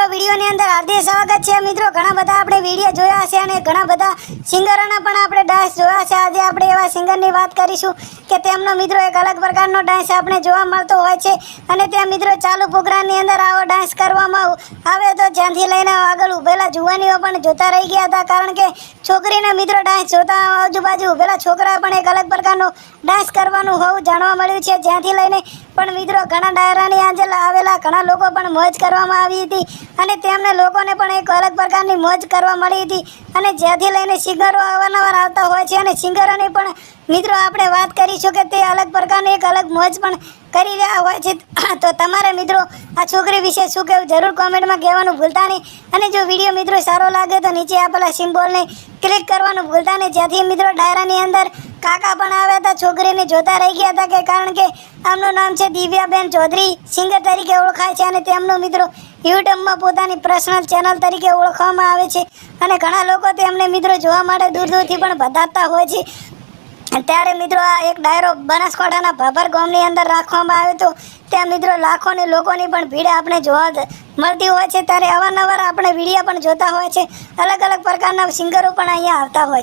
મિત્રો વિડીયોની અંદર હાર્દિક સ્વાગત છે। મિત્રો ઘણા બધા આપણે વિડીયો જોયા છે અને ઘણા બધા સિંગરોના પણ આપણે ડાન્સ જોયા છે। આજે આપણે એવા સિંગરની વાત કરીશું કે તેમનો મિત્રો એક અલગ પ્રકારનો ડાન્સ આપણે જોવા મળતો હોય છે અને તે મિત્રો ચાલુ પ્રોગ્રામની અંદર આવો ડાન્સ કરવામાં આવે તો જ્યાંથી લઈને આગળ ઊભેલા જુવાનીઓ પણ જોતા રહી ગયા હતા, કારણ કે છોકરીના મિત્રો ડાન્સ જોતા આજુબાજુ ઊભેલા છોકરા પણ એક અલગ પ્રકારનો ડાન્સ કરવાનું હોવું જાણવા મળ્યું છે। જ્યાંથી લઈને પણ મિત્રો ઘણા ડાયરાની આંજલ આવેલા ઘણા લોકો પણ મોજ કરવામાં આવી હતી અને તેમને લોકોને પણ એક અલગ પ્રકારની મોજ કરવા મળી હતી અને જ્યાંથી લઈને સિંગરો અવારનવાર આવતા હોય છે અને સિંગરોની પણ મિત્રો આપણે વાત કરીશું કે તે અલગ પ્રકારની એક અલગ મોજ પણ કરી રહ્યા હોય છે। તો તમારે મિત્રો આ છોકરી વિશે શું કહેવું જરૂર કોમેન્ટમાં કહેવાનું ભૂલતા નહીં અને જો વિડીયો મિત્રો સારો લાગે તો નીચે આપેલા સિમ્બોલને ક્લિક કરવાનું ભૂલતા નહીં, જેથી મિત્રો ડાયરાની અંદર કાકા પણ આવ્યા હતા, છોકરીને જોતા રહી ગયા હતા કે કારણ કે આમનું નામ છે દિવ્યાબેન ચૌધરી, સિંગર તરીકે ઓળખાય છે અને તેમનું મિત્રો યુટ્યુબમાં પોતાની પર્સનલ ચેનલ તરીકે ઓળખવામાં આવે છે અને ઘણા લોકો તેમને મિત્રો જોવા માટે દૂર દૂરથી પણ વધારતા હોય છે। ત્યારે મિત્રો આ એક ડાયરો બનાસકાંઠાના ભાભર ગામની અંદર રાખવામાં આવ્યો હતો, ત્યાં મિત્રો લાખોની લોકોની પણ ભીડ આપણે જોવા મળતી હોય છે। ત્યારે અવારનવાર આપણે વિડીયો પણ જોતા હોય છે, અલગ અલગ પ્રકારના સિંગરો પણ અહીંયા આવતા હોય છે।